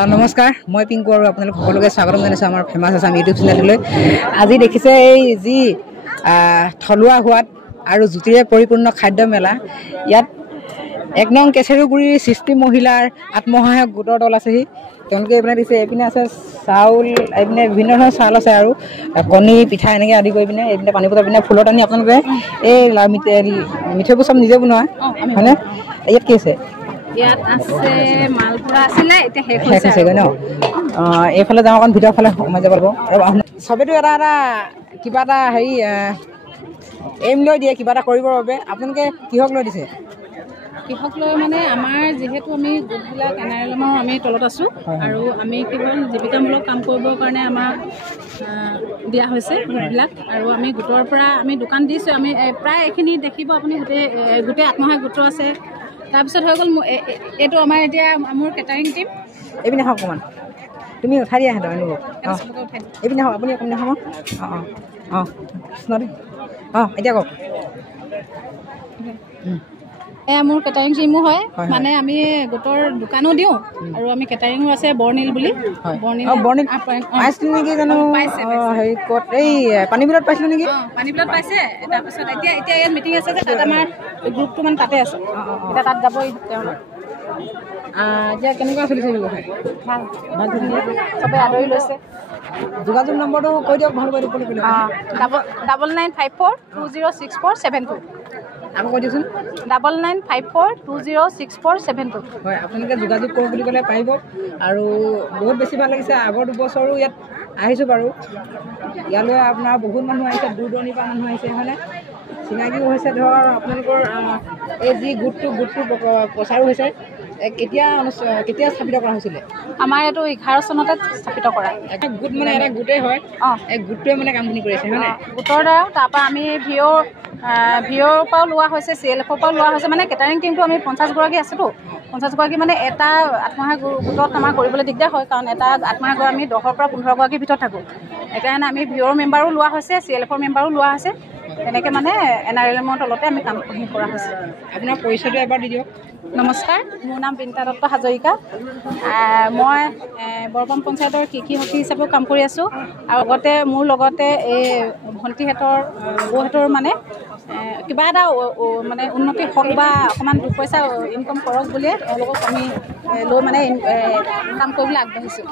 নমস্কাৰ মই পিংকু আৰু আপোনালোক সকলোকে স্বাগতম জনাইছোঁ আমাৰ ফেমাছ আছাম ইউটিউব চেনেললৈ। আজি দেখিছে এই যি থলুৱা সোৱাদ আৰু জুতিৰে পৰিপূৰ্ণ খাদ্য মেলা। ইয়াত ১ নং কেচেৰুগুৰিৰ সৃষ্টি মহিলাৰ আত্মসহায়ক গোটৰ দল আছেহি। তেওঁলোকে এইপিনে দিছে, এইপিনে আছে চাউল, এইপিনে বিভিন্ন ধৰণৰ চাউল আছে আৰু কণী পিঠা এনেকৈ আদি কৰি পিনে এইপিনে পানী বটল, পিনে ফুলৰ টানি আপোনালোকে এই মিঠৈবোৰ চব নিজে বনোৱা হয়নে? ইয়াত কি আছে? ইয়াত আছে মালপোৱা আছিলে, এতিয়া শেষ হৈছেগৈ ন? এইফালে যাওঁ, অকণ ভিতৰৰ ফালে সোমাই যাব লাগিব। আৰু চবেতো এটা কিবা এটা হেৰি এইম লৈ দিয়ে, কিবা এটা কৰিবৰ বাবে। আপোনালোকে কিহক লৈ দিছে? কৃষক লৈ মানে আমাৰ যিহেতু আমি গোটবিলাক NRLMৰ আমি তলত আছোঁ আৰু আমি কি হ'ল জীৱিকামূলক কাম কৰিবৰ কাৰণে আমাক দিয়া হৈছে গোটবিলাক। আৰু আমি গোটৰ পৰা আমি দোকান দিছোঁ। আমি প্ৰায় এইখিনি দেখিব আপুনি গোটেই আত্মসহায়ক গোট আছে। তাৰপিছত হৈ গ'ল এইটো আমাৰ এতিয়া মোৰ কেটাৰিং টিম। এইপিনে আহক অকণমান, তুমি উঠাই দিয়া সিহঁতক আনিব। এইপিনে আহক, আপুনি অকণমান আহক। এতিয়া কওক। এয়া মোৰ কেটাৰিং টিমো হয়, মানে আমি গোটৰ দোকানো দিওঁ আৰু আমি কেটাৰিঙো আছে। বৰ্ণিল বুলি বৰ্ণিল পাইছিলোঁ নেকি জানো? হেৰি ক'ত, এই পানী বিলত পাইছিলোঁ নেকি? পানী বিলত পাইছে। তাৰপিছত এতিয়া ইয়াত মিটিং আছে যে তাত আমাৰ গ্ৰুপটো মানে তাতে আছে। এতিয়া তাত যাব তেওঁলোক। এতিয়া কেনেকুৱা চলিছে ব্যৱসায়? ভাল ভাল, চবেই আদৰি লৈছে। যোগাযোগ নম্বৰটো কৈ দিয়ক, ভাল কৰি দিব। 9954206472। আকৌ কৈ দিয়কচোন। 9954206472। হয়, আপোনালোকে যোগাযোগ কৰোঁ বুলি ক'লে পাৰিব। আৰু বহুত বেছি ভাল লাগিছে। আগৰ 2 বছৰো ইয়াত আহিছোঁ বাৰু। ইয়ালৈ আপোনাৰ বহুত মানুহ আহিছে, দূৰ দূৰণিৰ পৰা মানুহ আহিছে হয়নে? চিনাকিও হৈছে। ধৰক আপোনালোকৰ এই যি গোটটো প্ৰচাৰো হৈছে। কেতিয়া স্থাপিত কৰা হৈছিলে? আমাৰ এইটো 11 চনতে স্থাপিত কৰা। এটা গোট মানে এটা গোটেই হয়। এই গোটটোৱে মানে কামখিনি কৰিছে হয়নে? গোটৰ দ্বাৰা তাৰপৰা আমি ভিঅ'ৰ পৰাও লোৱা হৈছে, CLFৰ পৰাও লোৱা হৈছে। মানে কেটাৰিং টিমটো আমি 50 গৰাকী আছোঁতো। 50 গৰাকী মানে এটা আত্মসহায়ক গোটত আমাৰ কৰিবলৈ দিগদাৰ হয়, কাৰণ এটা আত্মসহায়ক গোট আমি 10ৰ পৰা 15 গৰাকীৰ ভিতৰত থাকোঁ। সেইকাৰণে আমি ভিঅ'ৰ মেম্বাৰো লোৱা হৈছে, CLFৰ মেম্বাৰো লোৱা হৈছে। তেনেকৈ মানে NRLMৰ তলতে আমি কামখিনি কৰা হৈছে। আপোনাৰ পৰিচয়টো এবাৰ দি দিয়ক। নমস্কাৰ, মোৰ নাম বিনিতা দত্ত হাজৰিকা। মই বৰপাম পঞ্চায়তৰ কৃষি সখী হিচাপেও কাম কৰি আছোঁ। আৰু মোৰ লগতে এই ভণ্টিহঁতৰ বৌহঁতৰ মানে কিবা এটা মানে উন্নতি হওক বা অকণমান 2 পইচা ইনকম কৰক বুলিয়ে তেওঁলোকক আমি লৈ মানে কাম কৰিবলৈ আগবাঢ়িছোঁ।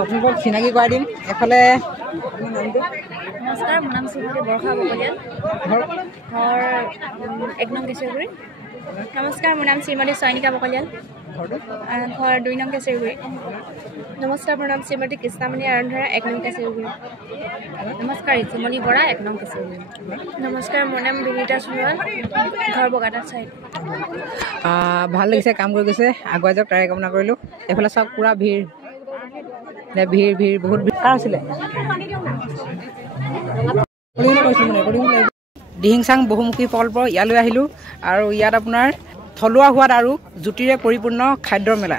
আপোনালোকক চিনাকি কৰাই দিম। এফালে নমস্কাৰ, মোৰ নাম শ্ৰীমতী বৰ্ষা বকলিয়াল, ঘৰ 1 নং কেচেৰুগুৰি। নমস্কাৰ, মোৰ নাম শ্ৰীমতী চয়নিকা বকলিয়াল, ঘৰ 2 নং কেচেৰুগুৰি। নমস্কাৰ, মোৰ নাম শ্ৰীমতী কৃষ্ণামণি আৰন্ধৰা, 1 নং কেচেৰুগুৰি। নমস্কাৰ, ঋতুমণি বৰা, 1 নং কেচেৰুগুৰি। নমস্কাৰ, মোৰ নাম বিনীতা সোণোৱাল, ঘৰ বগাটা চাইড। ভাল লাগিছে, কাম কৰি গৈছে, আগুৱাই যাওক তাৰে কামনা কৰিলোঁ। এইফালে চাওক, পূৰা ভিৰ বহুত ভিৰ। কাৰ আছিলে? দিহিংচাং বহুমুখী প্ৰকল্প, ইয়ালৈ আহিলোঁ। আৰু ইয়াত আপোনাৰ থলুৱা সোৱাদ আৰু জুতিৰে পৰিপূৰ্ণ খাদ্যৰ মেলা।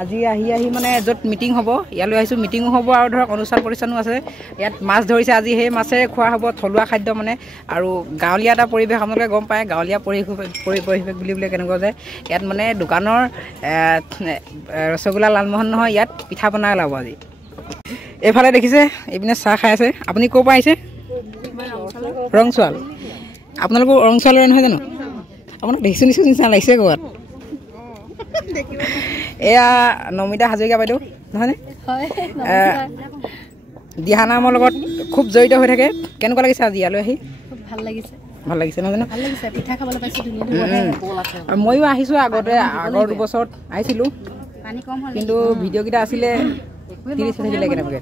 আজি আহি মানে য'ত মিটিং হ'ব ইয়ালৈ আহিছোঁ। মিটিঙো হ'ব আৰু ধৰক অনুষ্ঠান প্ৰতিষ্ঠানো আছে। ইয়াত মাছ ধৰিছে আজি, সেই মাছেৰে খোৱা হ'ব থলুৱা খাদ্য মানে। আৰু গাঁৱলীয়া এটা পৰিৱেশ, আপোনালোকে গম পায় গাঁৱলীয়া পৰিৱেশ বুলিবলৈ কেনেকুৱা যায়। ইয়াত মানে দোকানৰ ৰসগোল্লা লালমোহন নহয়, ইয়াত পিঠা পনা ওলাব আজি। এইফালে দেখিছে, এইপিনে চাহ খাই আছে। আপুনি ক'ৰ পৰা আহিছে? ৰংচোৱাল। আপোনালোকৰ ৰংচোৱালৰে নহয় জানো? আপোনাক দেখিছোঁ নিচিনা লাগিছে ক'ৰবাত। এয়া নমিতা হাজৰিকা বাইদেউ নহয়নে? দিহা নামৰ লগত খুব জড়িত হৈ থাকে। কেনেকুৱা লাগিছে আজি ইয়ালৈ আহি? ভাল লাগিছে। ভাল লাগিছে নহয় জানো? ভাল লাগিছে, পিঠা খাবলৈ পাইছোঁ ধুনীয়া। ময়ো আহিছোঁ আগৰ 2 বছৰত আহিছিলোঁ, কিন্তু ভিডিঅ'কেইটা আছিলে 30 থাকিলে কেনেবাকৈ।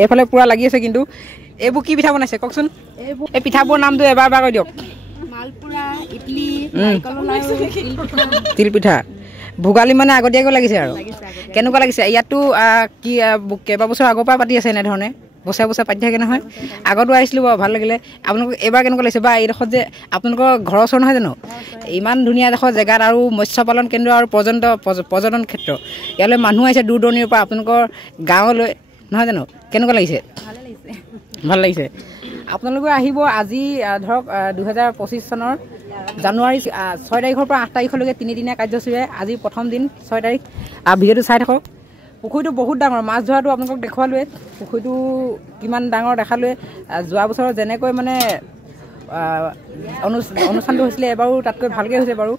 এইফালে পূৰা লাগি আছে। কিন্তু এইবোৰ কি পিঠা বনাইছে কওকচোন? এই পিঠাবোৰৰ নামটো এবাৰ কৈ দিয়ক। মালপোৱা, ইডলি, তিলপিঠা, ভোগালী মানে আগতীয়াকৈ লাগিছে আৰু। কেনেকুৱা লাগিছে? ইয়াততো কি কেইবাবছৰ আগৰ পৰা পাতি আছে এনেধৰণে, বছৰে পাতি থাকে নহয়। আগতো আহিছিলোঁ বাৰু, ভাল লাগিলে। আপোনালোকক এইবাৰ কেনেকুৱা লাগিছে? বা এইডোখৰত যে আপোনালোকৰ ঘৰৰ ওচৰ নহয় জানো? ইমান ধুনীয়া এডোখৰ জেগাত আৰু মৎস্য পালন কেন্দ্ৰ আৰু পৰ্যটন ক্ষেত্ৰ, ইয়ালৈ মানুহ আহিছে দূৰ দূৰণিৰ পৰা আপোনালোকৰ গাঁৱলৈ নহয় জানো? কেনেকুৱা লাগিছে? ভাল লাগিছে। আপোনালোকে আহিব আজি ধৰক 2025 চনৰ জানুৱাৰী 6 তাৰিখৰ পৰা 8 তাৰিখলৈকে 3 দিনীয়া কাৰ্যসূচীৰে আজি প্ৰথম দিন 6 তাৰিখ ভিডিঅ'টো চাই থাকক। পুখুৰীটো বহুত ডাঙৰ, মাছ ধৰাটো আপোনালোকক দেখুৱালোৱে, পুখুৰীটো কিমান ডাঙৰ দেখালোৱে। যোৱা বছৰত যেনেকৈ মানে অনুষ্ঠানটো হৈছিলে এবাৰো তাতকৈ ভালকৈ হৈছে বাৰু।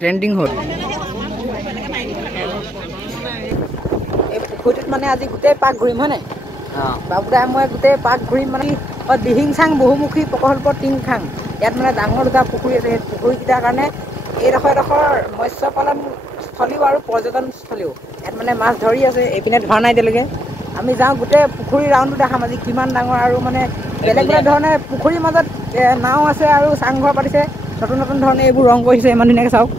ট্ৰেণ্ডিং হ'ল এই পুখুৰীটোত মানে আজি গোটেই পাক ঘূৰিম হয় নাই বাবুদাই মই গোটেই পাক ঘূৰিম মানে দিহিংচাং বহুমুখী প্ৰকল্প টিংখাং ইয়াত মানে ডাঙৰ দুটা পুখুৰী আছে। সেই পুখুৰীকেইটাৰ কাৰণে এইডোখৰ মৎস্য পালন স্থলীও আৰু পৰ্যটনস্থলীও ইয়াত মানে মাছ ধৰি আছে। এইপিনে ধৰা নাই এতিয়ালৈকে। আমি যাওঁ গোটেই পুখুৰী ৰাউণ্ডটো দেখাম আজি কিমান ডাঙৰ আৰু মানে বেলেগ বেলেগ ধৰণে পুখুৰীৰ মাজত নাও আছে আৰু চাংঘৰ পাতিছে, নতুন নতুন ধৰণে এইবোৰ ৰং কৰিছে, ইমান ধুনীয়াকৈ চাওক।